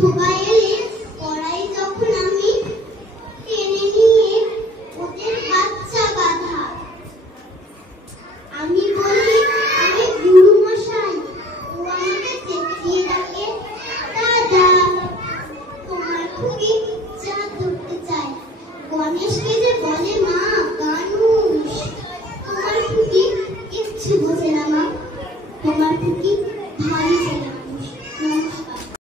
ধোবা এলে পড়াই যখন আমি টেনে নিয়ে ওদের বাচ্চা বাঁধা। আমি বলি আমি গুরু মশাই, ও আমাকে চেঁচিয়ে ডাকে দাদা। তোমার খুব ইচ্ছা ধরতে চাই, গণেশকে